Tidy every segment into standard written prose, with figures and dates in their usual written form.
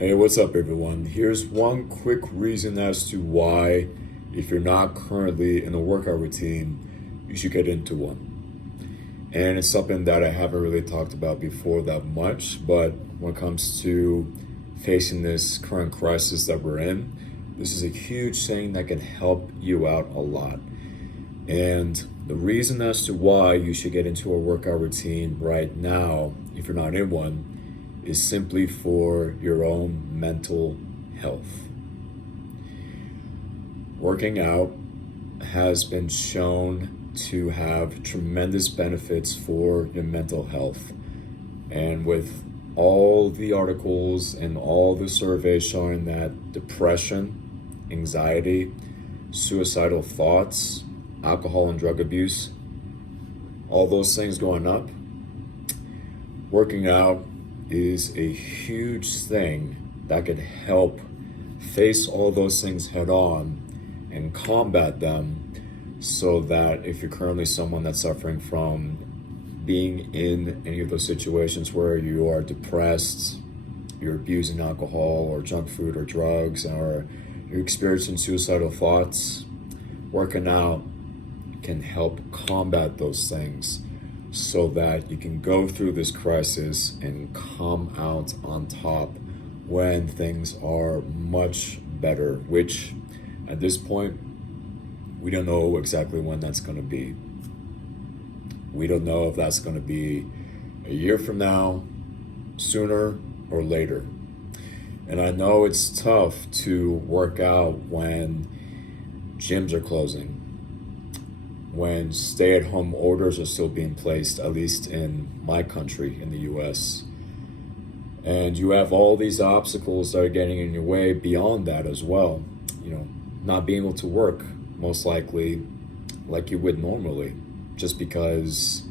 Hey, what's up, everyone? Here's one quick reason as to why, if you're not currently in a workout routine, you should get into one. And it's something that I haven't really talked about before that much, but when it comes to facing this current crisis that we're in, this is a huge thing that can help you out a lot. And the reason as to why you should get into a workout routine right now, if you're not in one, is simply for your own mental health. Working out has been shown to have tremendous benefits for your mental health. And with all the articles and all the surveys showing that depression, anxiety, suicidal thoughts, alcohol and drug abuse, all those things going up, working out is a huge thing that could help face all those things head on and combat them, so that if you're currently someone that's suffering from being in any of those situations where you are depressed, you're abusing alcohol or junk food or drugs, or you're experiencing suicidal thoughts, working out can help combat those things so that you can go through this crisis and come out on top when things are much better, which at this point, we don't know exactly when that's going to be. We don't know if that's going to be a year from now, sooner, or later. And I know it's tough to work out when gyms are closing, when stay-at-home orders are still being placed, at least in my country, in the US. And you have all these obstacles that are getting in your way beyond that as well. Not being able to work, most likely, like you would normally, just because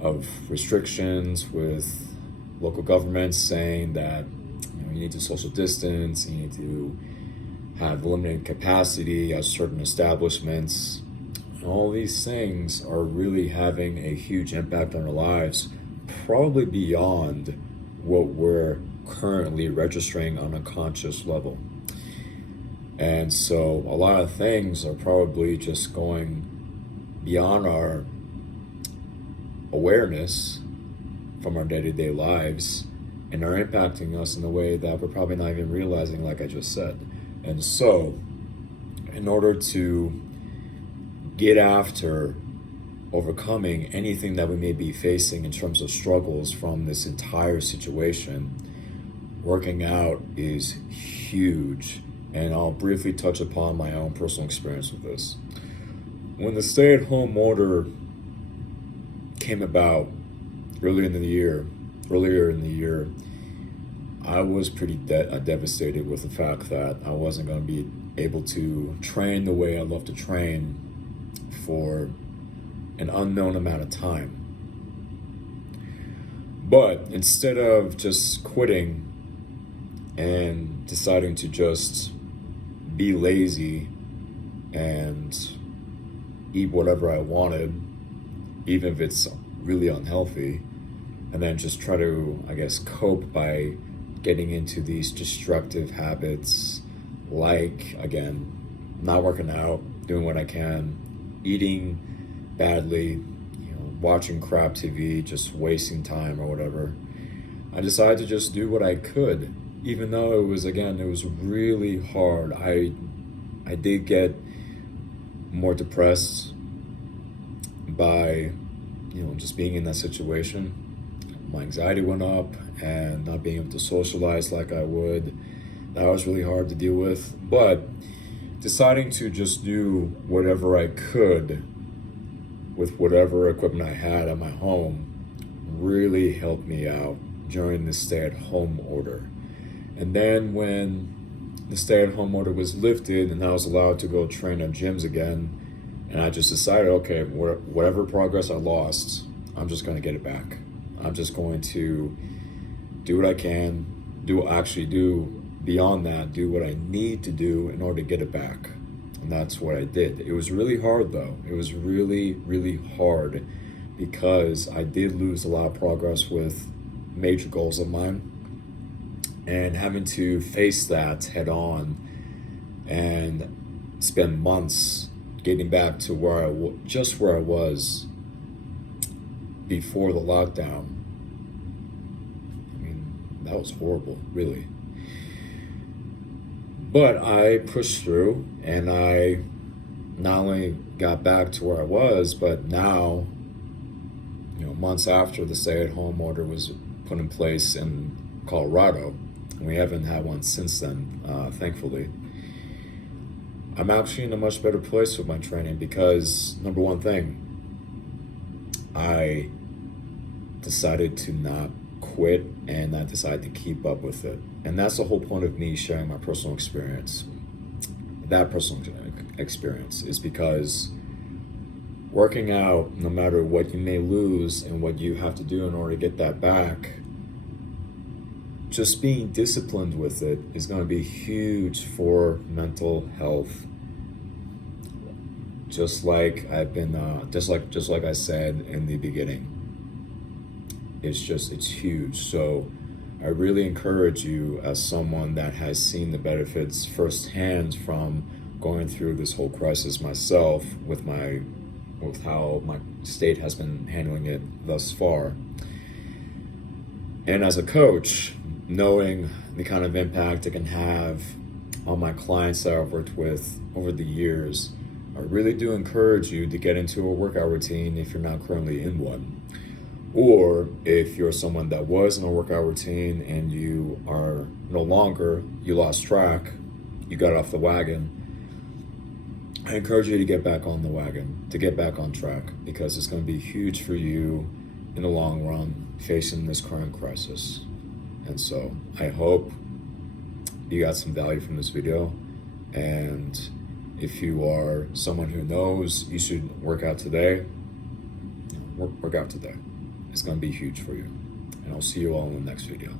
of restrictions with local governments saying that you need to social distance, you need to have limited capacity at certain establishments. All these things are really having a huge impact on our lives, probably beyond what we're currently registering on a conscious level. And so a lot of things are probably just going beyond our awareness from our day-to-day lives and are impacting us in a way that we're probably not even realizing, like I just said. And so, in order to get after overcoming anything that we may be facing in terms of struggles from this entire situation, working out is huge. And I'll briefly touch upon my own personal experience with this. When the stay-at-home order came about earlier in the year, I was pretty devastated with the fact that I wasn't going to be able to train the way I love to train for an unknown amount of time. But instead of just quitting and deciding to just be lazy and eat whatever I wanted, even if it's really unhealthy, and then just try to, cope by getting into these destructive habits, like, again, not working out, doing what I can, eating badly, watching crap TV, just wasting time or whatever. I decided to just do what I could, even though it was really hard. I did get more depressed by, just being in that situation. My anxiety went up, and not being able to socialize like I would, that was really hard to deal with. But deciding to just do whatever I could with whatever equipment I had at my home really helped me out during the stay-at-home order. And then when the stay-at-home order was lifted and I was allowed to go train at gyms again, and I just decided, okay, whatever progress I lost, I'm just going to get it back. I'm just going to do what I can, do beyond that, do what I need to do in order to get it back. And that's what I did. It was really hard though. It was really, really hard because I did lose a lot of progress with major goals of mine. and having to face that head on and spend months getting back to just where I was before the lockdown. I mean, that was horrible, really. But I pushed through, and I not only got back to where I was, but now, months after the stay-at-home order was put in place in Colorado, and we haven't had one since then, thankfully, I'm actually in a much better place with my training because, number one thing, I decided to not quit, and I decided to keep up with it. And that's the whole point of me sharing my personal experience. That personal experience is because working out, no matter what you may lose and what you have to do in order to get that back, just being disciplined with it is going to be huge for mental health. Just like I've been, just like I said in the beginning, it's huge. So I really encourage you, as someone that has seen the benefits firsthand from going through this whole crisis myself, with how my state has been handling it thus far, and as a coach, knowing the kind of impact it can have on my clients that I've worked with over the years, I really do encourage you to get into a workout routine if you're not currently in one. Or if you're someone that was in a workout routine and you are no longer, you lost track, you got off the wagon, I encourage you to get back on the wagon, to get back on track, because it's going to be huge for you in the long run facing this current crisis. And so I hope you got some value from this video. And if you are someone who knows you should work out today, work out today. It's going to be huge for you. And I'll see you all in the next video.